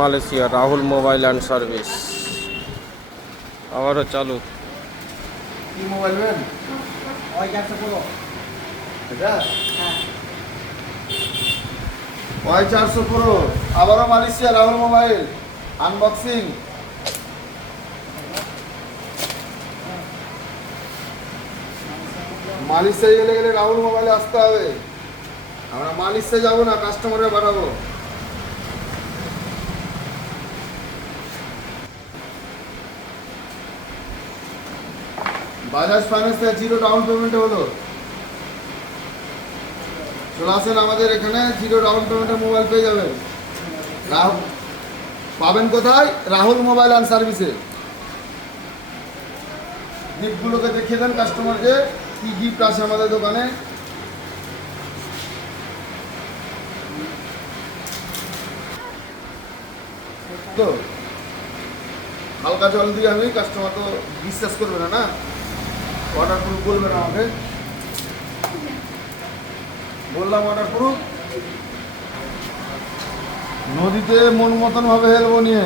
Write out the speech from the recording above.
Malaysia Rahul mobile and service আবারও চালু। কি মোবাইল নেন? এটা Y400 Pro আবারও Malaysia Rahul mobile unboxing. Malaysia গেলে রাহুল মোবাইলে আসতে হবে। আমরা মালয়েশিয়া যাবো না, কাস্টমারে বাড়াবো। বাজাজ ফাইন্যান্সে 0 ডাউন পেমেন্টে হলো। চলে আসেন আমাদের এখানে, 0 ডাউন পেমেন্টে মোবাইল পেয়ে যাবেন। পাবেন কোথায়? রাহুল মোবাইল অ্যান্ড সার্ভিসে। গিফটগুলোকে দেখিয়ে দেন কাস্টমারকে কি গিফট আছে আমাদের দোকানে। তো হালকা জল দিয়ে আমি, কাস্টমার তো বিশ্বাস করবে না, না অর্ডার প্রুফ বলবে না আমাকে। বললাম অর্ডার প্রুফ। নদীতে মন মতন ভাবে হেলবো নিয়ে।